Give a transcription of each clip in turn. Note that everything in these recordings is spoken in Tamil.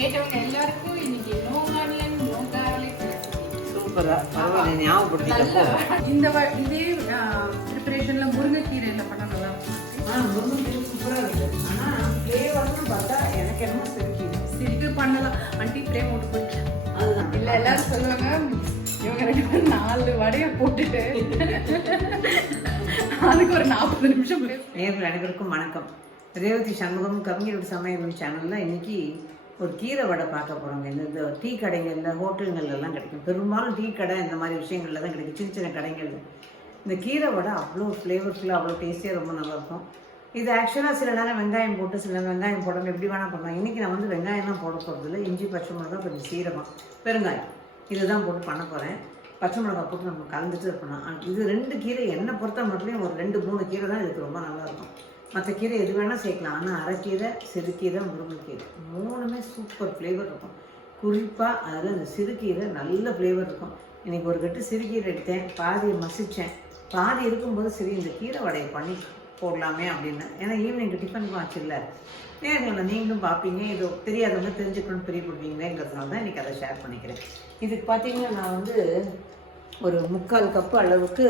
கேட்டவங்க எல்லாருக்கும் இன்னைக்கு நோ ஆனியன் நோ கார்லிக் சூப்பரா பரவாயில்ல ஞாபகப்படுத்திட்டப்போ இந்த இதே ப்ரிப்பரேஷன்ல முருங்கைக்கீரை என்ன பண்ண நல்லா முருங்கைக்கீரை சூப்பராக இருக்குது. ஆனால் ஃப்ளேவர்னு பார்த்தா எனக்கு என்னமோ சிரிக்கு பண்ணலாம் ஆண்டி ஃப்ரே போட்டு போயிட்டு அதுதான் இல்லை எல்லாரும் சொல்லுவாங்க இவங்க 4 வடையை போட்டுட்டு அதுக்கு ஒரு 40 நிமிஷம் நேர்கள் அனைவருக்கும் வணக்கம். ரேவதி சண்முகம் கவிஞரோட சமையல் சேனலில் இன்னைக்கு ஒரு கீரை வடை பார்க்க போகிறோங்க. இந்த டீ கடைகளில் ஹோட்டல்கள்லாம் கிடைக்கும். பெரும்பாலும் டீ கடை இந்த மாதிரி விஷயங்கள்ல தான் கிடைக்கும், சின்ன சின்ன கடைகள். இந்த கீரை வடை அவ்வளோ ஃப்ளேவர்ஃபுல்லாக அவ்வளோ டேஸ்டியாக ரொம்ப நல்லாயிருக்கும். இது ஆக்சுவலாக சில நேரம் வெங்காயம் போட்டு சில வெங்காயம் போடாமல் எப்படி வேணால் பண்ணலாம். இன்றைக்கி நான் வந்து வெங்காயம்லாம் போட போகிறதில்ல. இஞ்சி பச்சை மிளகா கொஞ்சம் சீரகம் பெருங்காயம் இதுதான் போட்டு பண்ண போகிறேன். பச்சை மிளகா போட்டு நம்ம கலந்துட்டு பண்ணலாம். இது 2 கீரை என்னை பொறுத்த மட்டும் ஒரு 2-3 கீரை தான் இதுக்கு ரொம்ப நல்லாயிருக்கும். மற்ற கீரை எது வேணால் சேர்க்கலாம். ஆனால் அரைக்கீரை, சிறுகீரை, முருங்கைக்கீரை 3மே சூப்பர் ஃப்ளேவர் இருக்கும். குறிப்பாக அதில் இந்த சிறுகீரை நல்ல ஃப்ளேவர் இருக்கும். இன்றைக்கி ஒரு கட்டு சிறுகீரை எடுத்தேன், பாதியை மசித்தேன். பாதி இருக்கும்போது சரி இந்த கீரை வடையை பண்ணி போடலாமே அப்படின்னு. ஏன்னா ஈவினிங் டிஃபனுக்கும் ஆச்சுல்ல, நேரில் நீங்களும் பார்ப்பீங்க. இது தெரியாதவங்க தெரிஞ்சுக்கணும்னு பிரியப்படுவீங்களேங்கிறதுனால தான் இன்றைக்கி அதை ஷேர் பண்ணிக்கிறேன். இதுக்கு பார்த்தீங்கன்னா நான் வந்து ஒரு 3/4 கப்பு அளவுக்கு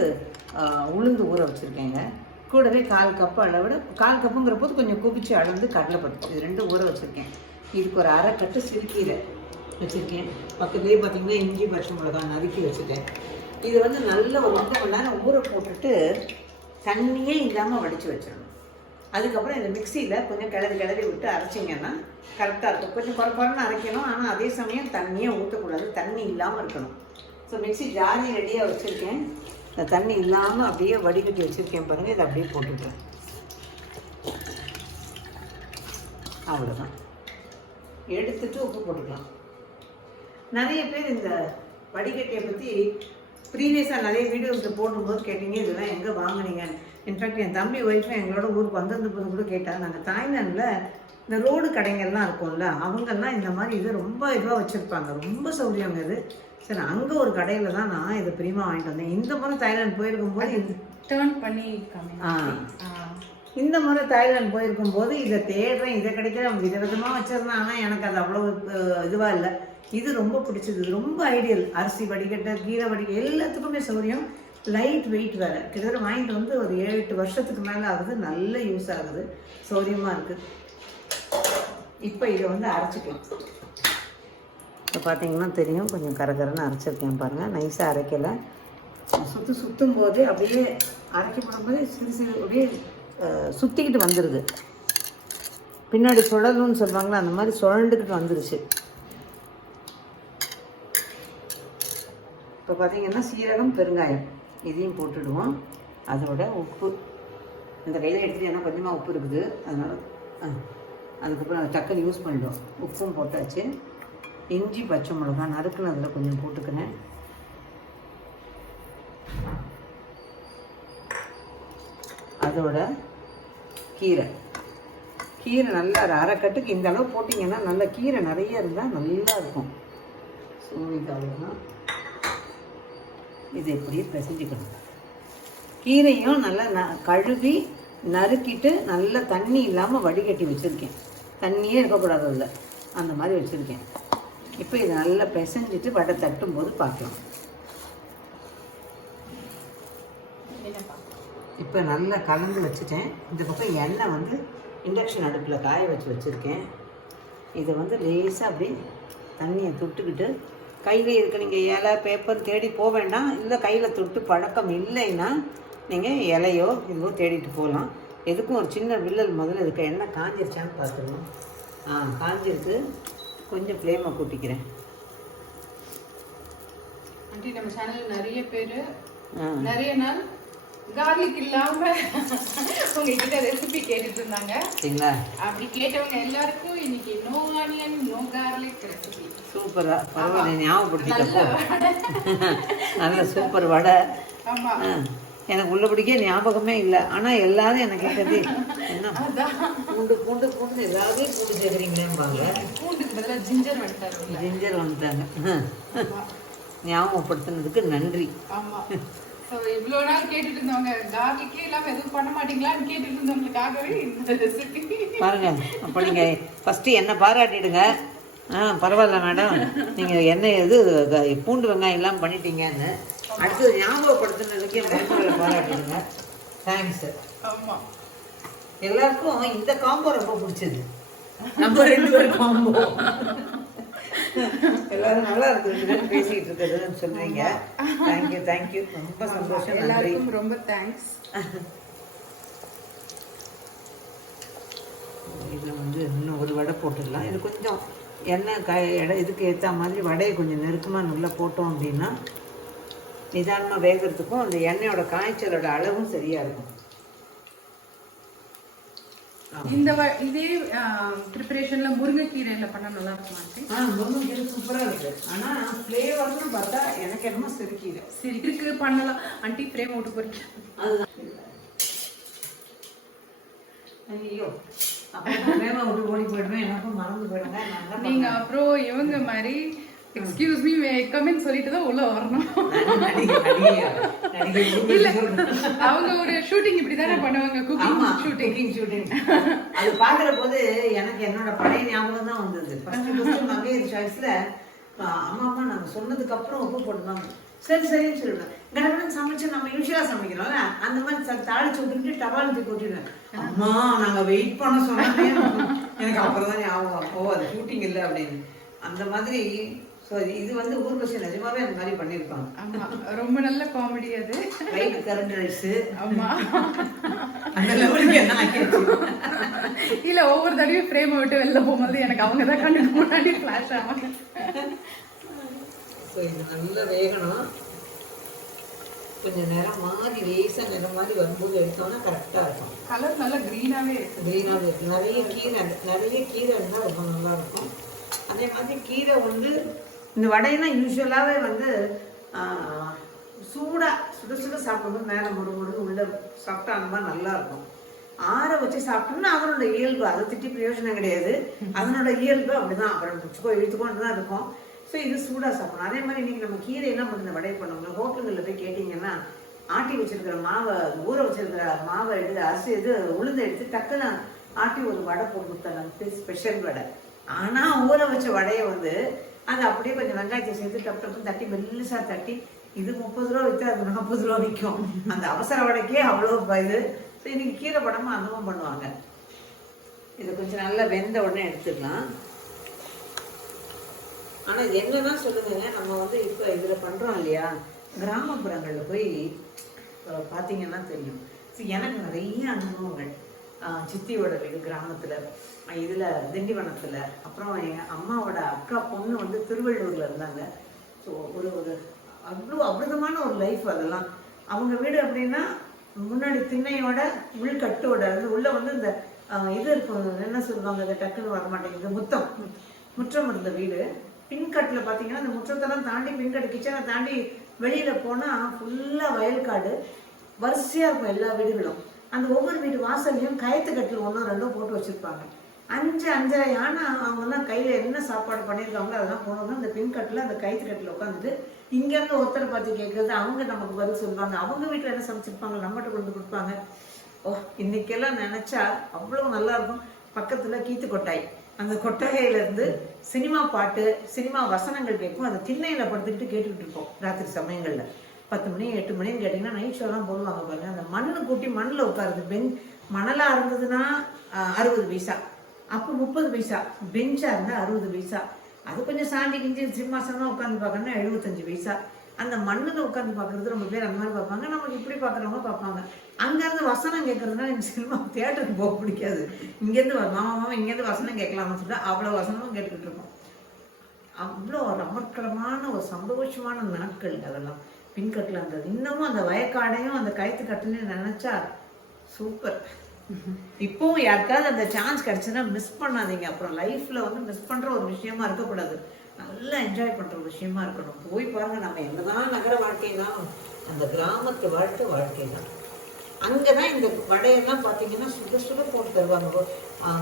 உளுந்து ஊற வச்சுருக்கேங்க. கூடவே 1/4 கப்பு அளவோட 1/4 கப்புங்கிற போது கொஞ்சம் குபிச்சு அளந்து கடலைப்பருப்பு இது 2 ஊற வச்சுருக்கேன். இதுக்கு ஒரு அரை கட்டு சிறுகீரை வச்சுருக்கேன். பக்கத்துலேயே பார்த்தீங்கன்னா இஞ்சி பச்சை மிளகா நறுக்கி வச்சுட்டேன். இது வந்து நல்ல ஒரு 2 மணி நேரம் ஊற போட்டுட்டு தண்ணியே இல்லாமல் வடித்து வச்சிடணும். அதுக்கப்புறம் இந்த மிக்சியில் கொஞ்சம் கிளறி விட்டு அரைச்சிங்கன்னா கரெக்டாக இருக்கும். கொஞ்சம் குறைன்னு அரைக்கணும், ஆனால் அதே சமயம் தண்ணியே ஊற்றக்கூடாது, தண்ணி இல்லாமல் இருக்கணும். ஸோ மிக்சி ஜாரி ரெடியாக வச்சுருக்கேன். இந்த தண்ணி இல்லாமல் அப்படியே வடிகட்டி வச்சுருக்கேன் பாருங்கள். இதை அப்படியே போட்டுக்கிறேன். அவ்வளோதான். எடுத்துட்டு உப்பு போட்டுக்கலாம். நிறைய பேர் இந்த வடிகட்டியை பற்றி ப்ரீவியஸாக நிறைய வீடியோஸில் போடும்போது கேட்டீங்க, இதெல்லாம் எங்கே வாங்கினீங்க. இன்ஃபேக்ட் என் தம்பி ஒய்ஃபும் எங்களோட ஊருக்கு வந்திருந்த போது கூட கேட்டாங்க. நாங்கள் தாய்லாண்டில் இந்த ரோடு கடைங்கள்லாம் இருக்கும்ல, அவங்கெல்லாம் இந்த மாதிரி இது ரொம்ப இதுவாக வச்சுருப்பாங்க. ரொம்ப சௌகரியங்க இது. சரி, அங்கே ஒரு கடையில் தான் நான் இதை பிரியமாக வாங்கிட்டு வந்தேன். இந்த முறை தாய்லாந்து போயிருக்கும்போது இது டேர்ன் பண்ணி இந்த முறை தாய்லாந்து போயிருக்கும்போது இதை தேடுறேன், இதை கிடைக்கிற விதவிதமாக வச்சிருந்தேன். ஆனால் எனக்கு அது அவ்வளோ இதுவாக இல்லை. இது ரொம்ப பிடிச்சது. இது ரொம்ப ஐடியல். அரிசி வடிகட்ட, கீரை வடிகட்ட எல்லாத்துக்குமே சௌகரியம். லைட் வெயிட் வேறு. கிட்டத்தட்ட வாங்கிட்டு வந்து ஒரு 7-8 வருஷத்துக்கு மேலே ஆகுது. நல்ல யூஸ் ஆகுது, சௌகரியமாக இருக்குது. இப்போ இதை வந்து அரைச்சிக்கலாம். இப்போ பார்த்தீங்கன்னா தெரியும், கொஞ்சம் கரகரன்னு அரைச்சிருக்கேன் பாருங்கள். நைஸாக அரைக்கலை. சுற்றும் போது அப்படியே அரைக்கப்படும் போது சிறு அப்படியே சுற்றிக்கிட்டு வந்துடுது. பின்னாடி சுழலுன்னு சொல்லுவாங்களா, அந்த மாதிரி சுழண்டுக்கிட்டு வந்துருச்சு. இப்போ பார்த்தீங்கன்னா சீரகம் பெருங்காயம் இதையும் போட்டுடுவோம். அதோட உப்பு இந்த கையில் எடுத்துகிட்டு ஏன்னா கொஞ்சமாக உப்பு இருக்குது, அதனால் அதுக்கப்புறம் அதை டக்குன்னு யூஸ் பண்ணிவிடுவோம். உப்பும் போட்டாச்சு. இஞ்சி பச்சை மிளகா நறுக்குன்னு அதில் கொஞ்சம் போட்டுக்கிறேன். அதோட கீரை நல்லா அரை கட்டுக்கு இந்த அளவு போட்டிங்கன்னா நல்ல கீரை நிறைய இருந்தால் நல்லா இருக்கும். ஸோ இது அவ்வளோதான். இது இப்படியே பிசைஞ்சிக்கணும். கீரையும் நல்லா கழுவி நறுக்கிட்டு நல்லா தண்ணி இல்லாமல் வடிகட்டி வச்சுருக்கேன். தண்ணியே இருக்கக்கூடாது அதில், அந்த மாதிரி வச்சுருக்கேன். இப்போ இதை நல்லா பிசைஞ்சிட்டு வடை தட்டும் போது பார்க்கலாம். இப்போ நல்லா கலந்து வச்சுட்டேன். இந்த பக்கம் எண்ணெய் வந்து இண்டக்ஷன் அடுப்பில் காய வச்சுருக்கேன். இதை வந்து லேசாக அப்படியே தண்ணியை தொட்டுக்கிட்டு கையில் இருக்க நீங்கள் இலை பேப்பர் தேடி போக வேண்டாம். இல்லை கையில் தொட்டு பழக்கம் இல்லைன்னா நீங்கள் இலையோ இதுவோ தேடிட்டு போகலாம். எதுக்கும் ஒரு சின்ன வில்லல் முதல்ல இதுக்கு எண்ணெய் காஞ்சிருச்சான்னு பார்த்துக்கணும். காஞ்சிருக்கு. கொஞ்சம் ஃப்ளேமை கூட்டிக்கிறேன். ஆண்டி நம்ம சேனலில் நிறைய பேர் நிறைய நாள் கார்லிக் இல்லாம உங்ககிட்ட ரெசிபி கேட்டுட்டு இருந்தாங்க. சரிங்களா? அப்படி கேட்டவங்க எல்லாருக்கும் இன்னைக்கு no onion no garlic recipe. சூப்பரா பரவாயில்ல ஞாபகப்படுத்திட்டப்போ நல்ல சூப்பர் வடை. ஆமா, எனக்கு உள்ளபடிக்கே ஞாபகமே இல்லை. ஆனால் எல்லாரும் எனக்கு கேட்டது என்ன பூண்டு ஏதாவது பூண்டு சேர்க்குறீங்களேம்பாங்க. பூண்டுக்கு பதிலாக ஜிஞ்சர் வந்துட்டாங்க. ஞாபகப்படுத்தினதுக்கு நன்றி. ஆமா, இவ்வளோ நாள் கேட்டுட்டு இருந்தவங்க கார்லிக்கே இல்லாமல் எதுவும் பண்ண மாட்டீங்களான்னு கேட்டுட்டு இருந்தவங்களுக்காகவே இந்த ரெசிபி பாருங்க. அப்போ நீங்கள் ஃபஸ்ட்டு என்ன பாராட்டிடுங்க. பரவாயில்ல மேடம், நீங்கள் என்ன இது பூண்டு வெங்காயம் எல்லாம் பண்ணிட்டீங்கன்னு அடுத்து ஞாபகப்படுத்தினதுக்கு என் மருமகளை பாராட்டிடுங்க. தேங்க்ஸ். ஆமாம், எல்லாருக்கும் இந்த காம்போ ரொம்ப பிடிச்சது. நம்ம 2 பேரும் காம்போ எல்லாரும் நல்லா இருக்கு பேசிக்கிட்டு இருக்கிறதுன்னு சொல்றீங்க. தேங்க்யூ தேங்க்யூ, ரொம்ப சந்தோஷம். நன்றி, ரொம்ப தேங்க்ஸ். இதில் வந்து இன்னும் ஒரு வடை போட்டுடலாம். இது கொஞ்சம் எண்ணெய் இதுக்கு ஏற்ற மாதிரி வடையை கொஞ்சம் நெருக்கமாக நல்லா போட்டோம் அப்படின்னா நிதானமாக வேகிறதுக்கும் அந்த எண்ணெயோட காய்ச்சலோட அளவும் சரியாக இருக்கும். இதே ப்ரிப்பரேஷன்ல முருங்கைக்கீரையில பண்ணா நல்லா இருக்குமா? முருங்கைக்கீரை சூப்பராக இருக்கு. ஆனால் ஃப்ளேவர்னு பார்த்தா எனக்கு என்னமோ சிறுக்கீரை சரி இருக்கு, பண்ணலாம். ஆண்டி ஃப்ரேம் ஓட்டு போறீங்க. அதுதான். ஐயோ, ஓடி போயிடுவேன், எனக்கும் மறந்து போயிடுங்க. நீங்க அப்புறம் இவங்க மாதிரி எக்ஸ்கியூஸ் மீ கமெண்ட் சொல்லிட்டு தான் உள்ள வரணும். இல்ல அவங்க ஒரு ஷூட்டிங் இப்படிதானே பண்ணுவாங்க, குக்கிங் ஷூட்டிங். அது பாக்குற போது எனக்கு என்னோட பழைய ஞாபகம் தான் வந்தது. ஃபர்ஸ்ட் மங்கையர் சாய்ஸ்ல அம்மா நாங்க சொன்னதுக்கு அப்புறம் உப்பு போட்டுதான் சரி சரின்னு சொல்லுவேன். கடவுள் சமைச்சு நம்ம யூஸ்வலா சமைக்கிறோம்ல, அந்த மாதிரி தாளிச்சு விட்டுட்டு டபால் தூக்கி கொட்டிடுவேன். அம்மா நாங்க வெயிட் பண்ண சொன்னே எனக்கு அப்புறம் தான் ஞாபகம், ஓ அது ஷூட்டிங் இல்லை அப்படின்னு. அந்த மாதிரி இது வந்து ஊர்வசி நிஜமாவே அந்த மாதிரி பண்ணிருப்பாங்க. ஆமா, ரொம்ப நல்ல காமெடி அது. Right, current rice. ஆமா, அந்த லெவலுக்கு என்ன ஆகிடுச்சு. இல்ல ஒவ்வொரு தடவையும் ஃப்ரேம் விட்டு வெளில போகும்போது எனக்கு அவங்க தான் கண்ணுக்கு முன்னாடி ஃபிளாஷ் ஆகும். இது நல்லா வேகணும். கொஞ்சம் நேரம் மாதிரி லேசா நிறம் மாதிரி வரும்போது எடுத்தோம்னா கரெக்டா இருக்கும். கலர் நல்லா கிரீனாவே இருக்கு. கிரீனாவே இருக்கு. நிறைய கீரை இருந்தால் ரொம்ப நல்லா இருக்கும். அதே மாதிரி கீரை வந்து இந்த வடையெல்லாம் யூஸ்வலாகவே வந்து சூடாக சுட சுட சாப்பிடும்போது மேலே முடுமுடுன்னு உள்ள சாப்பிட்டா அந்த மாதிரி நல்லா இருக்கும். ஆற வச்சு சாப்பிட்டோம்னா அதனோட இயல்பு, அதை திட்டி பிரயோஜனம் கிடையாது. அதனோட இயல்பு அப்படிதான், அப்புறம் பிடிச்சிக்கோ இழுத்துக்கோன்னு தான் இருக்கும். ஸோ இது சூடாக சாப்பிடணும். அதே மாதிரி இன்னைக்கு நம்ம கீரையெல்லாம் பண்ண வடை பண்ணுவோம். ஹோட்டல்களில் போய் கேட்டிங்கன்னா ஆட்டி வச்சிருக்கிற மாவை, ஊற வச்சிருக்கிற மாவை எடுத்து அரிசி உளுந்து எடுத்து டக்குன்னு ஆட்டி ஒரு வடை போட்டு கொடுத்தாங்க, ஸ்பெஷல் வடை. ஆனா ஊற வச்ச வடையை வந்து அது அப்படியே கொஞ்சம் வெங்காயத்தை சேர்த்து டப்பு டப்பு தட்டி மெல்லிசா தட்டி இது 30 ரூபா விற்று அது 40 ரூபா விற்கும். அந்த அவசர வடைக்கே அவ்வளோ இது. ஸோ இன்னைக்கு கீரை படமா அதுவும் பண்ணுவாங்க. இதை கொஞ்சம் நல்லா வெந்த உடனே எடுத்துக்கலாம். ஆனா என்னதான் சொல்லுங்க, நம்ம வந்து இப்போ இதுல பண்றோம் இல்லையா, கிராமப்புறங்கள்ல போய் பார்த்தீங்கன்னா தெரியும். எனக்கு நிறைய அனுபவங்கள். சித்தியோட வீடு கிராமத்துல, இதுல திண்டிவனத்துல, அப்புறம் எங்க அம்மாவோட அக்கா பொண்ணு வந்து திருவள்ளூர்ல இருந்தாங்க. ஸோ ஒரு அவ்வளோ அற்புதமான ஒரு லைஃப் அதெல்லாம். அவங்க வீடு அப்படின்னா முன்னாடி திண்ணையோட உள்கட்டோட இருந்து உள்ள வந்து இந்த இது இருக்கும், என்ன சொல்லுவாங்க, அதை டக்குன்னு வர மாட்டேங்குது, முற்றம் இருந்த வீடு. பின்கட்டில் பார்த்தீங்கன்னா அந்த முற்றத்தெல்லாம் தாண்டி பின்கட்டு கிச்சனை தாண்டி வெளியில போனா ஃபுல்லா வயல்காடு, வரிசையா இருக்கும் எல்லா வீடுகளும். அந்த ஒவ்வொரு வீட்டு வாசல்லையும் கயத்து கட்டில் 1 2 போட்டு வச்சிருப்பாங்க. 5-5.5 யானை அவங்கெல்லாம் கையில என்ன சாப்பாடு பண்ணியிருக்காங்களோ அதெல்லாம் போனோம்னா அந்த பின்கட்டில் அந்த கயிற்று கட்டில் உட்காந்துட்டு இங்கேருந்து ஒருத்தரை பார்த்து கேட்கறது, அவங்க நமக்கு பதில் சொல்லுவாங்க. அவங்க வீட்டில் என்ன சமைச்சிருப்பாங்க நம்மகிட்ட கொண்டு கொடுப்பாங்க. ஓ, இன்னைக்கெல்லாம் நினைச்சா அவ்வளோ நல்லா இருக்கும். பக்கத்துல கீத்து கொட்டாய், அந்த கொட்டகையிலேருந்து சினிமா பாட்டு, சினிமா வசனங்கள் கேட்கும். அந்த திண்ணையில படுத்துக்கிட்டு கேட்டுக்கிட்டு இருப்போம் ராத்திரி சமயங்கள்ல. 10 மணி 8 மணின்னு கேட்டிங்கன்னா நைட் ஷோலாம் போடுவாங்க பாருங்க. அந்த மண்ணு கூட்டி மண்ணில் உட்காருது. மணலாக இருந்ததுன்னா 60 பைசா, அப்போ 30 பைசா. பெஞ்சாக இருந்தால் 60 பைசா. அது கொஞ்சம் சாண்டி கிஞ்சி சிம்மாசனம் உட்காந்து பார்க்கணும்னா 75 பைசா. அந்த மண்ணில் உட்காந்து பார்க்குறது ரொம்ப பேர் அந்த மாதிரி பார்ப்பாங்க. நமக்கு இப்படி பார்க்குறவங்க பார்ப்பாங்க. அங்கேருந்து வசனம் கேட்குறதுனா எனக்கு சினிமா தியேட்டருக்கு போக பிடிக்காது. இங்கேருந்து மாமா இங்கேருந்து வசனம் கேட்கலாம்னு சொல்லிட்டு அவ்வளோ வசனமும் கேட்டுக்கிட்டு இருக்கோம். அவ்வளோ ஒரு அமர்க்கலமான ஒரு சந்தோஷமான நாட்கள் அதெல்லாம் பின்கட்டில் இருந்தது. இன்னமும் அந்த வயக்காடையும் அந்த கயிற்று கட்டுன்னு நினைச்சா சூப்பர். இப்பவும் யாருக்காவது அந்த சான்ஸ் கிடைச்சுன்னா மிஸ் பண்ணாதீங்க. அப்புறம் லைஃப்ல வந்து மிஸ் பண்ற ஒரு விஷயமா இருக்கக்கூடாது, நல்லா என்ஜாய் பண்ற ஒரு விஷயமா இருக்கணும். போய் பாருங்க, நம்ம என்னதான் நகர வாழ்க்கைனாலும் அந்த கிராமத்து வாழ்க்கை தான். அங்கதான் இந்த வடையெல்லாம் பார்த்தீங்கன்னா சுட சுட போட்டு தருவாங்க.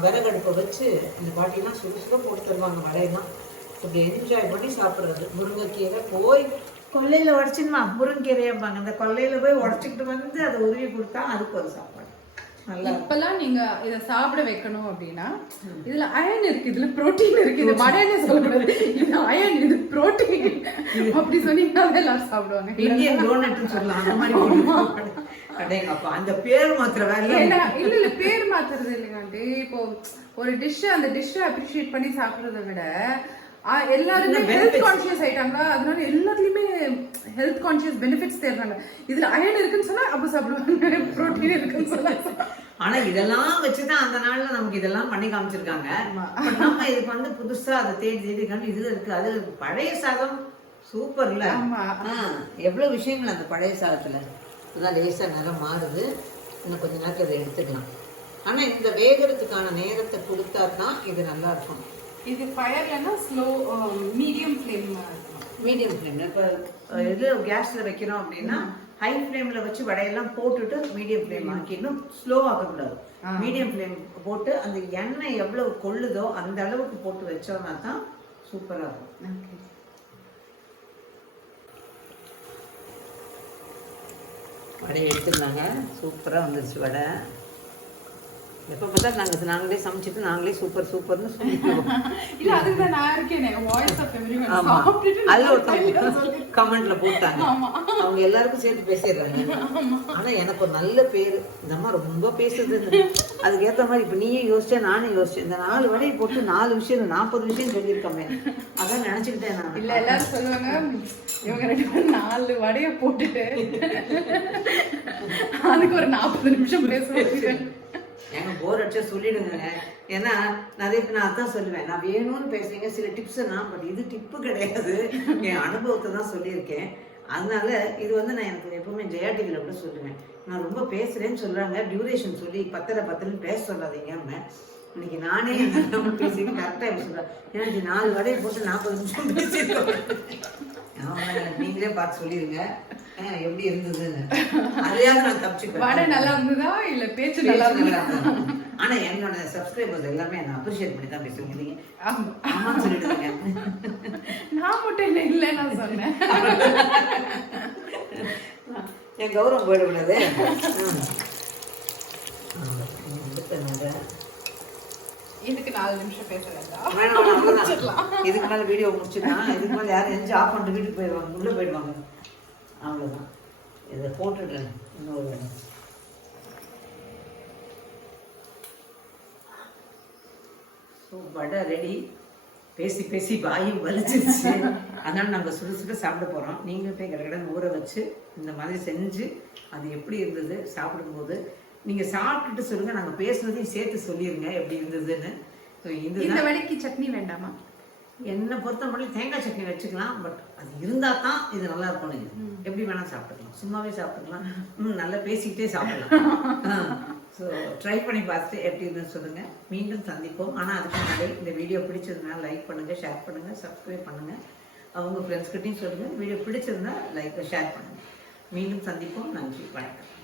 விறகடுப்பை வச்சு இந்த பாட்டிலாம் சுட சுட போட்டு தருவாங்க வடையெல்லாம். இப்படி என்ஜாய் பண்ணி சாப்பிட்றது. முருங்கைக்கீரை போய் கொல்லையில உடச்சுமா முருங்கைக்கீரையாம்பாங்க. அந்த கொல்லையில போய் உடச்சிக்கிட்டு வந்து அதை உருவி கொடுத்தா அதுக்கு ஒரு சாப்பாடு. இப்பெல்லாம் நீங்க இத சாப்பிட வைக்கணும் அப்படின்னா இதுல அயன் இருக்கு, இதுல புரோட்டீன் இருக்கு, இது வடைன்னு சொல்லக்கூடாது, இது அயன், இது புரோட்டீன் அப்படி சொன்னீங்கன்னா எல்லாரும் சாப்பிடுவாங்க. இந்தியன் டோனட்னு சொல்லலாம், அந்த மாதிரி அடேங்கப்பா அந்த பேர் மாத்திர வேலை இல்ல பேர் மாத்துறது இல்லைங்க. இப்போ ஒரு டிஷ் அந்த டிஷ்ஷை அப்ரிஷியேட் பண்ணி சாப்பிடுறத விட எல்லாருமே ஹெல்த் கான்ஷியஸ் ஆயிட்டாங்க. அதனால எல்லாத்துலயுமே ஹெல்த் கான்ஷியஸ் பெனிஃபிட்ஸ் தேடுறாங்க. இதுல அயன் இருக்குன்னு சொன்னா அப்ப சாப்பிடுவாங்க, புரோட்டீன் இருக்குன்னு சொன்னா. ஆனா இதெல்லாம் வச்சுதான் அந்த நாள்ல நமக்கு இதெல்லாம் பண்ணி காமிச்சிருக்காங்க. நம்ம இதுக்கு வந்து புதுசா அதை தேடி இது இருக்கு. அது பழைய சாதம் சூப்பர்ல, எவ்வளவு விஷயங்கள் அந்த பழைய சாதத்துல. அதான் லேசா நிறம் மாறுது, இன்னும் கொஞ்ச நேரத்துல அதை எடுத்துக்கலாம். ஆனா இந்த வேகிறதுக்கான நேரத்தை கொடுத்தா தான் இது நல்லா இருக்கும். இது ஃபயர்லனா ஸ்லோ மீடியம் ஃப்ளேம், மீடியம் ஃப்ளேம்ல. இப்போ இது கேஸ்ல வைக்கிறோம் அப்படின்னா ஹை ஃப்ளேம்ல வச்சு வடையெல்லாம் போட்டுட்டு மீடியம் ஃப்ளேம் ஆக்கிடணும். ஸ்லோ ஆகக்கூடாது, மீடியம் ஃப்ளேம் போட்டு அந்த எண்ணெய் எவ்வளவு கொள்ளுதோ அந்த அளவுக்கு போட்டு வச்சோம்னா தான் சூப்பரா இருக்கும். வடை எடுத்துருந்தாங்க, சூப்பராக வந்துருச்சு வடை. எப்போ பார்த்தா நாங்களே சமைச்சிட்டு நாங்களே சூப்பர் சூப்பர்னு சொல்லிடுவோம். இல்ல அதுக்கு தான் நான் இருக்கேன், வாய்ஸ் ஆஃப் எவரிவன். அதுல ஒருத்தவங்க கமெண்ட்ல போட்டாங்க, அவங்க எல்லாருக்கும் சேர்த்து பேசிடுறாங்க. ஆனா எனக்கு ஒரு நல்ல பேரு, இந்த அம்மா ரொம்ப பேசுது. அதுக்கேற்ற மாதிரி இப்ப நீயும் யோசிச்சேன், நானும் யோசிச்சேன். இந்த 4 வடையை போட்டு 4 விஷயம் 40 விஷயம் சொல்லியிருக்கோமே, அதான் நினைச்சுக்கிட்டேன் நான். இல்ல எல்லாரும் சொல்லுவாங்க இவங்க 2 பேரும் 4 வடையை போட்டுட்டு அதுக்கு ஒரு 40 நிமிஷம் பேசுவாங்க. எங்க போர் அடிச்சா சொல்லிடுங்க. ஏன்னா நிறைய நான் அதான் சொல்லுவேன், நான் வேணும்னு பேசுறீங்க சில டிப்ஸ் தான், பட் இது டிப்பு கிடையாது, என் அனுபவத்தை தான் சொல்லியிருக்கேன். அதனால இது வந்து நான் எனக்கு எப்பவுமே ஜெயா டிவில கூட சொல்லுவேன், நான் ரொம்ப பேசுறேன்னு சொல்றாங்க, டியூரேஷன் சொல்லி 10 பேச சொல்லாதீங்க. இன்னைக்கு நானே பேசி கரெக்டா சொல்றேன். ஏன்னா 4 வடையை போட்டு 40 நிமிஷம் பேசிருக்கோம். நீங்களே பார்த்து சொல்லிருங்க எப்படி இருந்ததுன்னு. அதையாவது நான் தப்பிச்சுக்கிறேன். வடை நல்லா இருந்ததா இல்ல பேச்சு நல்லா இருந்ததா? ஆனா என்னோட சப்ஸ்கிரைபர்ஸ் எல்லாமே நான் அப்ரிஷியேட் பண்ணி தான் பேசுவீங்க. நீங்க ஆமான்னு சொல்லிடுங்க. நான் மட்டும் இல்ல நான் சொன்னேன், என் கௌரவம் போயிடக்கூடாது. இதுக்கு 4 நிமிஷம் பேச வேண்டாம், இதுக்கு மேல வீடியோ முடிச்சுக்கலாம். இதுக்கு மேல யாரும் எஞ்சி ஆஃப் பண்ணிட்டு வீட்டுக்கு போயிடுவாங்க, உள்ள போயிடுவாங்க. அவ்வளவுதான், இதை போட்டுடுறேன். இன்னொரு வடை ரெடி. பேசி பேசி வாயும் வலிச்சிருச்சு, அதனால நாங்கள் சுட சுட சாப்பிட போறோம். நீங்க போய் கடகடன் ஊற வச்சு இந்த மாதிரி செஞ்சு அது எப்படி இருந்தது சாப்பிடும்போது நீங்க சாப்பிட்டுட்டு சொல்லுங்க, நாங்க பேசுனதையும் சேர்த்து சொல்லிருங்க எப்படி இருந்ததுன்னு. இந்த வடைக்கு சட்னி வேண்டாமா? என்னை பொறுத்த மட்டும் தேங்காய் சட்னி வச்சுக்கலாம், பட் அது இருந்தா தான் இது நல்லா இருக்கும். எப்படி வேணா சாப்பிட்டுக்கலாம், சும்மாவே சாப்பிட்டுக்கலாம், நல்லா பேசிக்கிட்டே சாப்பிடலாம். ஸோ ட்ரை பண்ணி பார்த்துட்டு எப்படி இருந்துன்னு சொல்லுங்க. மீண்டும் சந்திப்போம். ஆனால் அதுக்கு முன்னாடி இந்த வீடியோ பிடிச்சிருந்தா லைக் பண்ணுங்க, ஷேர் பண்ணுங்க, சப்ஸ்கிரைப் பண்ணுங்க. அவங்க ஃப்ரெண்ட்ஸ்கிட்டையும் சொல்லுங்க, வீடியோ பிடிச்சிருந்தா லைக் ஷேர் பண்ணுங்க. மீண்டும் சந்திப்போம். நன்றி, வணக்கம்.